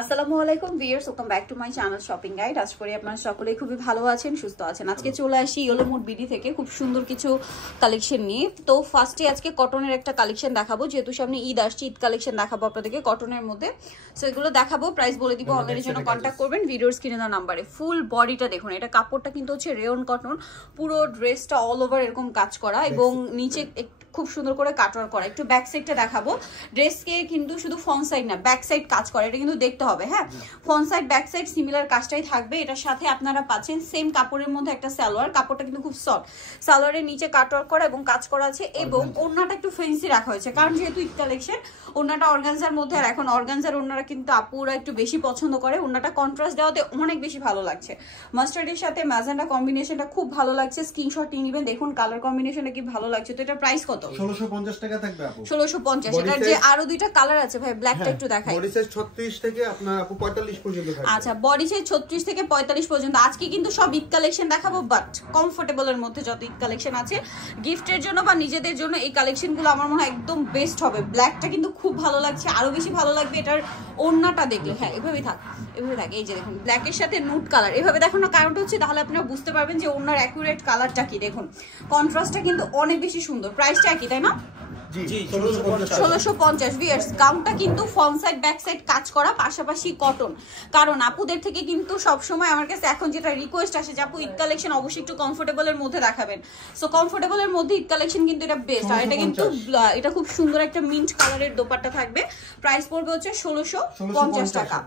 আসসালামু আলাইকুম viewers, welcome back to my channel shopping guide. আশা করি আপনারা সকলেই খুবই ভালো আছেন, সুস্থ আছেন। আজকে চলে আসি ইয়েলো মুড বিডি থেকে খুব সুন্দর কিছু কালেকশন নিয়ে। তো ফার্স্টে আজকে কটনের একটা কালেকশন দেখাবো, যেহেতু সামনে ঈদ আসছে, ঈদ কালেকশন দেখাবো আপনাদেরকে কটনের মধ্যে। সো এগুলো দেখাবো, প্রাইস বলে দিব, অনলাইনের জন্য কন্ট্যাক্ট করবেন ভিডিওর স্ক্রিনে দেওয়া নাম্বারে। ফুল বডিটা দেখুন, এটা কাপড়টা কিন্তু হচ্ছে রেয়ন কটন, পুরো ড্রেসটা অল ওভার এরকম কাজ করা এবং নিচে খুব সুন্দর করে কাটওয়ার করা। একটু ব্যাক সাইডটা দেখাবো। ড্রেসকে কিন্তু শুধু ফ্রন্ট সাইড না, ব্যাক সাইড কাজ করে, এটা কিন্তু দেখতে হবে। হ্যাঁ, front side back side similar কাজটাই থাকবে। এটার সাথে আপনারা পাচ্ছেন সেম কাপড়ের মধ্যে একটা সালোয়ার, কাপড়টা কিন্তু খুব সফট, সালোয়ারের নিচে কাটওয়ার্ক করা এবং কাজ করা আছে এবং ওড়নাটা একটু ফেন্সি রাখা হয়েছে, কারণ যেহেতু ঈদ কালেকশন, ওড়নাটা অর্গানজার মধ্যে। আর এখন অর্গানজার ওড়নাটা কিন্তু আপুরা একটু বেশি পছন্দ করে, ওড়নাটা কন্ট্রাস্ট দেওয়াতে অনেক বেশি ভালো লাগছে। মাস্টার্ডের সাথে ম্যাজেন্টা কম্বিনেশনটা খুব ভালো লাগছে, স্ক্রিনশট নিয়ে নেবেন। দেখুন কালার কম্বিনেশনটা কি ভালো লাগছে। তো এটা প্রাইস কত? 1650 টাকা থাকবে আপু। 1650। এটার যে আরো দুইটা কালার আছে ভাই, ব্ল্যাকটা একটু দেখাই। বডি সাইজ 36 থেকে আপনার আপু 45 পর্যন্ত থাকবে। আচ্ছা, বডি সাইজ 36 থেকে 45 পর্যন্ত। আজকে কিন্তু সব ঈদ কালেকশন দেখাবো, বাট কমফোর্টেবলের মধ্যে যত ঈদ কালেকশন আছে গিফটের জন্য বা নিজেদের জন্য, এই কালেকশনগুলো আমার মনে হয় একদম বেস্ট হবে। ব্ল্যাকটা কিন্তু খুব ভালো লাগছে, আরো বেশি ভালো লাগবে এটার ওড়নাটা দেখলে। হ্যাঁ, এভাবেই থাক, এভাবে থাকে। এই যে দেখুন ব্ল্যাকের সাথে নুট কালার, এভাবে দেখুন না, কারণটা হচ্ছে তাহলে আপনারা বুঝতে পারবেন যে ওড়নার অ্যাকুরেট কালারটা কি। দেখুন কন্ট্রাস্টটা কিন্তু অনেক বেশি সুন্দর। প্রাইসটা একই, তাই না? 1650 ভিউয়ার্স। গাউনটা কিন্তু ফ্রন্ট সাইড ব্যাক সাইড কাজ করা, পাশাপাশি কটন। কারণ আপুদের থেকে কিন্তু সব সময় আমার কাছে এখন যেটা রিকোয়েস্ট আসে যে আপু ঈদ কালেকশন অবশ্যই একটু কমফোর্টেবলের মধ্যে দেখাবেন। সো কমফোর্টেবলের মধ্যে ঈদ কালেকশন কিন্তু এটা বেস্ট। আর এটা কিন্তু এটা খুব সুন্দর একটা মিন্ট কালারের দোপাট্টা থাকবে। প্রাইস পড়বে হচ্ছে 1650 টাকা।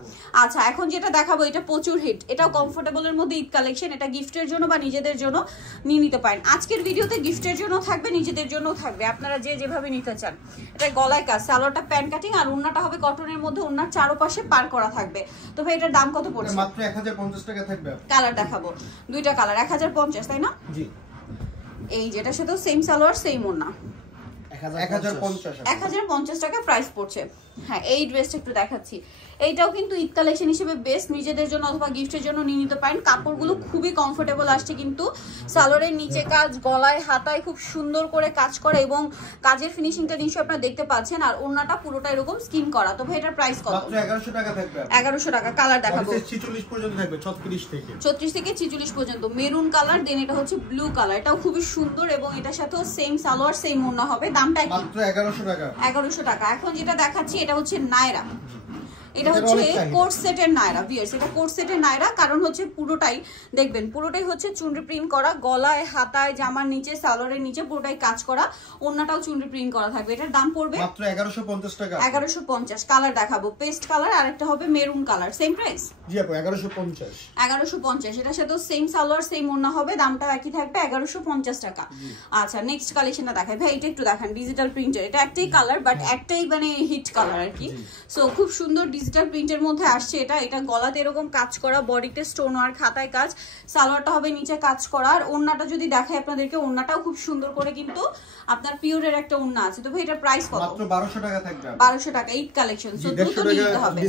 আচ্ছা, এখন যেটা দেখাবো এটা প্রচুর হিট, এটাও কমফোর্টেবলের মধ্যে ঈদ কালেকশন। এটা গিফটের জন্য বা নিজেদের জন্য নিয়ে নিতে পারেন। আজকের ভিডিওতে গিফটের জন্য থাকবে, নিজেদের জন্য থাকবে, আপনারা যে যেভাবে নিতে চান। এটা গলায় কাজ, সালোয়ারটা প্যান্ট কাটিং, আর ওড়নাটা হবে কটনের মধ্যে, ওড়নার চারপাশে পার করা থাকবে। তো ভাই এটার দাম কত পড়ছে? মাত্র 1050 টাকা থাকবে। কালার দেখাবো, দুইটা কালার, 1050, তাই না? জি। এই যেটার সাথে সেম সালোয়ার সেম ওড়না, 1050 টাকা প্রাইস পড়ছে। হ্যাঁ, এই ড্রেসটা একটু দেখাচ্ছি, এইটাও কিন্তু ঈদ কালেকশন হিসেবে বেস্ট, নিজেদের জন্য অথবা গিফটের জন্য নিয়ে নিতে পারেন। কাপড়গুলো খুবই কমফোর্টেবল আসছে, কিন্তু সালোয়ারের নিচে কাজ, গলায় হাতায় খুব সুন্দর করে কাজ করা এবং কাজের ফিনিশিংটা নিশ্চয়ই আপনারা দেখতে পাচ্ছেন। আর ওড়নাটা পুরোটা এরকম স্কিন করা। তো ভাই এটার প্রাইস কত? মাত্র 1100 টাকা থাকবে। 1100 টাকা। কালার দেখাবো, 46 পর্যন্ত থাকবে, 36 থেকে 46 পর্যন্ত। মেরুন কালার, দেন এটা হচ্ছে ব্লু কালার, এটাও খুবই সুন্দর এবং এটার সাথেও সেম সালোয়ার সেম ওড়না হবে। দামটা কি? মাত্র 1100 টাকা। 1100 টাকা। এখন যেটা দেখাচ্ছি এটা হচ্ছে নায়রা, এটা হচ্ছে কোট সেটের নায়রা ভিউয়ার্স। এটা কোট সেটের নায়রা, কারণ হচ্ছে পুরোটাই দেখবেন, পুরোটাই হচ্ছে চুনরি প্রিন্ট করা, গলায় হাতায় জামার নিচে সালোয়ারের নিচে পুরোটাই কাজ করা, ওড়নাটাও চুনরি প্রিন্ট করা থাকবে। এটার দাম পড়বে মাত্র 1150 টাকা। 1150। কালার দেখাবো, পেস্ট কালার আর একটা হবে মেরুন কালার, সেম প্রাইস। জি আপু, 1150। 1150। এটার সাথে সেম সালোয়ার সেম ওড়না হবে, দামটাও একই থাকবে, 1150 টাকা। আচ্ছা, নেক্সট কালেকশনটা দেখাই ভাই। এটা একটু দেখান, ডিজিটাল প্রিন্টের। এটা একটাই কালার, বাট একটাই মানে হিট কালার আর কি। সো খুব সুন্দর ডিজিটাল প্রিন্টের মধ্যে আসছে এটা। এটা গলাতে এরকম কাজ করা, বডিতে স্টোন আর খাতায় কাজ, সালোয়ারটা হবে নিচে কাজ করা। আর ওড়নাটা যদি দেখাই আপনাদেরকে, ওড়নাটাও খুব সুন্দর করে কিন্তু আপনার পিওরের একটা ওড়না আছে। তো ভাই এটার প্রাইস কত? মাত্র 1200 টাকা থাকবে। 1200 টাকা ঈদ কালেকশন। সো দ্রুত নিতে হবে।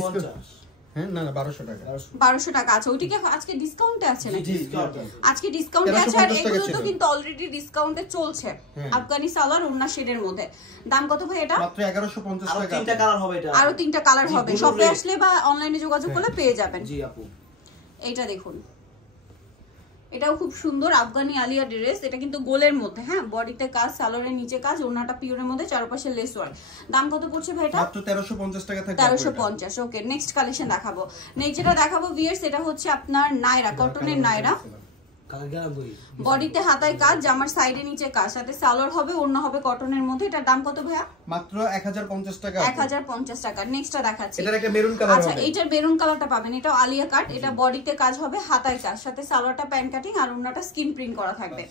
হ্যাঁ, না 1200 টাকা। 1200 টাকা আছে। ওইটা কি আজকে ডিসকাউন্টে আছে নাকি? আজকে ডিসকাউন্টে আছে। আর এগুলো তো কিন্তু অলরেডি ডিসকাউন্টে চলছে। আফগানি সালোয়ার ওড়না শেডের মধ্যে। দাম কত ভাই এটা? মাত্র 1150 টাকা। তিনটা কালার হবে এটা। আরো তিনটা কালার হবে, শপে আসলে বা অনলাইনে যোগাযোগ করলে পেয়ে যাবেন। জি আপু, এইটা দেখুন, এটাও খুব সুন্দর আফগানি আলিয়া ড্রেস। এটা কিন্তু গোলের মধ্যে, হ্যাঁ, বডিতে কাজ, সালোয়ারের নিচে কাজ, ওড়নাটা পিওরের মধ্যে, চারপাশে লেস ওয়ার্ক। দাম কত পড়ছে ভাই এটা? মাত্র 1350 টাকা থাকবে। 1350। ওকে, নেক্সট কালেকশন দেখাবো। নেক্সট যেটা দেখাবো ভিউয়ার্স, এটা হচ্ছে আপনার নায়রা, কটনের নায়রা। বডিতে হাতায় কাজ, জামার সাইডে নিচে কাজ, সাথে সালোয়ার হবে, ওড়না হবে কটনের মধ্যে। এটার দাম কত ভাইয়া? মাত্র 1050 টাকা। 1050 টাকা। নেক্সটটা দেখাচ্ছি। এটার একটা মেরুন কালার হবে। আচ্ছা, এইটার মেরুন কালারটা পাবেন, এটাও আলিয়া কাট। এটা বডিতে কাজ হবে, হাতায় কাজ, সাথে সালোয়ারটা প্যান্ট কাটিং আর ওড়নাটা স্কিন প্রিন্ট করা থাকবে।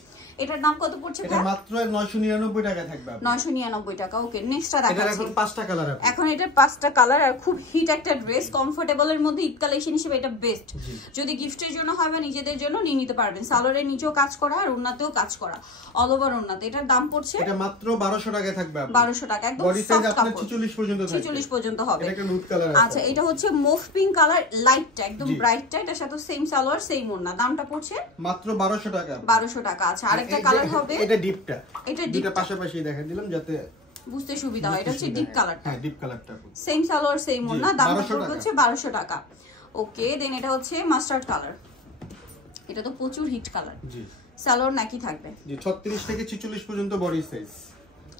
এটার দাম কত পড়ছে ভাই? এটা মাত্র 999 টাকা থাকবে। 999 টাকা। ওকে, নেক্সটটা দেখাচ্ছি। এটার এখন 5টা কালার আছে। এখন এটার 5টা কালার, আর খুব হিট একটা ড্রেস, কমফোর্টেবলের মধ্যে ঈদ কালেকশন হিসেবে এটা বেস্ট। যদি গিফটের জন্য হয় বা নিজেদের জন্য নিয়ে নিতে পারবেন। সালোয়ারের নিচেও কাজ করা আর ওড়নাতেও কাজ করা, অল ওভার ওড়নাতে। এটার দাম পড়ছে এটা মাত্র 1200 টাকা থাকবে। 1200 টাকা। একদম বডি সাইজ সফট আপনার কাপড়, 46 পর্যন্ত থাকবে। 46 পর্যন্ত হবে। এটা একটা নুড কালার আছে। আচ্ছা, এটা হচ্ছে মুভ পিঙ্ক কালার, লাইটটা একদম ব্রাইটটা। এটার সাথে সেম সালোয়ার সেম ওড়না, দামটা পড়ছে মাত্র 1200 টাকা। 1200 টাকা। আচ্ছা, আরেকটা কালার হবে, এটা ডিপটা। এটা দুটো পাশাপাশি দেখাই দিলাম যাতে বুঝতে সুবিধা হয়। এটা হচ্ছে ডিপ কালারটা, হ্যাঁ ডিপ কালারটা, সেম সালোয়ার সেম ওড়না, দাম 1200 হচ্ছে 1200 টাকা। ওকে, দেন এটা হচ্ছে মাস্টার্ড কালার, এটা তো প্রচুর হিট কালার। জি সালোয়ার নাকি থাকবে জি 36 থেকে 46 পর্যন্ত বডি সাইজ,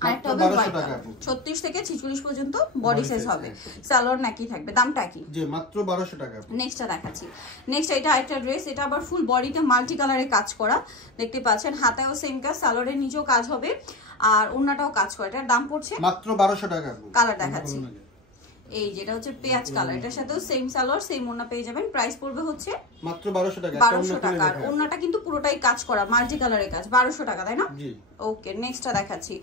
আরেকটা হবে 1200 টাকা। 36 থেকে 46 পর্যন্ত বডি সাইজ হবে, সালোয়ার নাকি থাকবে। দামটা কি? জি মাত্র 1200 টাকা। নেক্সটটা দেখাচ্ছি। নেক্সট এটা আরেকটা ড্রেস, এটা আবার ফুল বডিতে মাল্টি কালারে কাজ করা, দেখতে পাচ্ছেন হাতায়ও সেম কাজ, সালোয়ারের নিচেও কাজ হবে আর ওড়নাটাও কাজ করা। এটার দাম পড়ছে মাত্র 1200 টাকা। কালার দেখাচ্ছি, এই যেটা হচ্ছে পেঁয়াজ কালার, এটার সাথেও সেম সালোয়ার সেম ওড়না পেয়ে যাবেন। প্রাইস পড়বে হচ্ছে মাত্র 1200 টাকা। 1200 টাকা। আর ওড়নাটা কিন্তু পুরোটাই কাজ করা, মার্জি কালারের কাজ, 1200 টাকা, তাই না? জি ওকে, নেক্সটটা দেখাচ্ছি।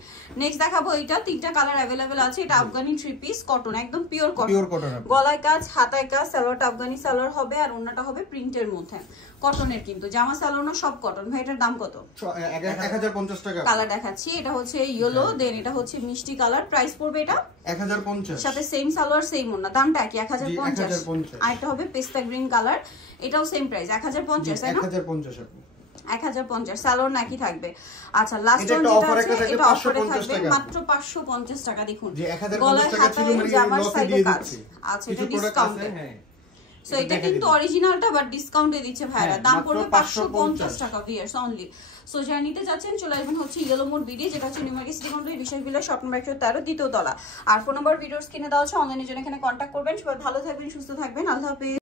নেক্সট দেখাবো এটা, তিনটা কালার अवेलेबल আছে। এটা আফগানি থ্রি পিস কটন, একদম পিওর কটন, পিওর কটন, গলায় কাজ হাতায় কাজ, সালোয়ারটা আফগানি সালোয়ার হবে আর ওড়নাটা হবে প্রিন্টের মধ্যে কটনের, কিন্তু জামা সালোয়ারও সব কটন। ভাই এটার দাম কত? 1050 টাকা। কালার দেখাচ্ছি, এটা হচ্ছে ইয়েলো, দেন এটা হচ্ছে মিষ্টি কালার। প্রাইস পড়বে এটা 1050, সাথে সেম সালোয়ার সেম ওড়না, দামটা কি? 1050। আর এটা হবে পেস্তা গ্রিন কালার, এটাও সেম প্রাইস 1050, তাই না? 1050 আপু। 1050, সালোয়ার নাকি থাকবে। আচ্ছা, লাস্ট ওয়ান এটা যেটা অফারে আছে, এটা অফারে 550 থাকবে টাকা, মাত্র 550 টাকা। দেখুন যে 1050 গলায় টাকা ছিল, হাতায় মানে জামার লসে সাইডে দিয়ে কাজ। দিচ্ছে। আচ্ছা, কিছু এটা প্রোডাক্ট ডিসকাউন্টে, আছে, হ্যাঁ সো এটা কিন্তু অরিজিনালটা বাট ডিসকাউন্টে দিচ্ছে ভাইরা। হ্যাঁ, দাম মাত্র পড়বে 550 550 টাকা ভিয়ার্স অনলি। সো যারা নিতে যাচ্ছেন চলে আসবেন হচ্ছে ইয়েলো মোড বিডি, যেটা হচ্ছে নিউ মার্কেট সিটি কমপ্লেক্স বিশাল বিলা শপ নাম্বার 113 দ্বিতীয় তলা। আর ফোন নাম্বার ভিডিওস কিনে দেওয়া হচ্ছে, অনলাইনের জন্য এখানে কন্ট্যাক্ট করবেন। সবাই ভালো থাকবেন, সুস্থ থাকবেন, আল্লাহ হাফেজ।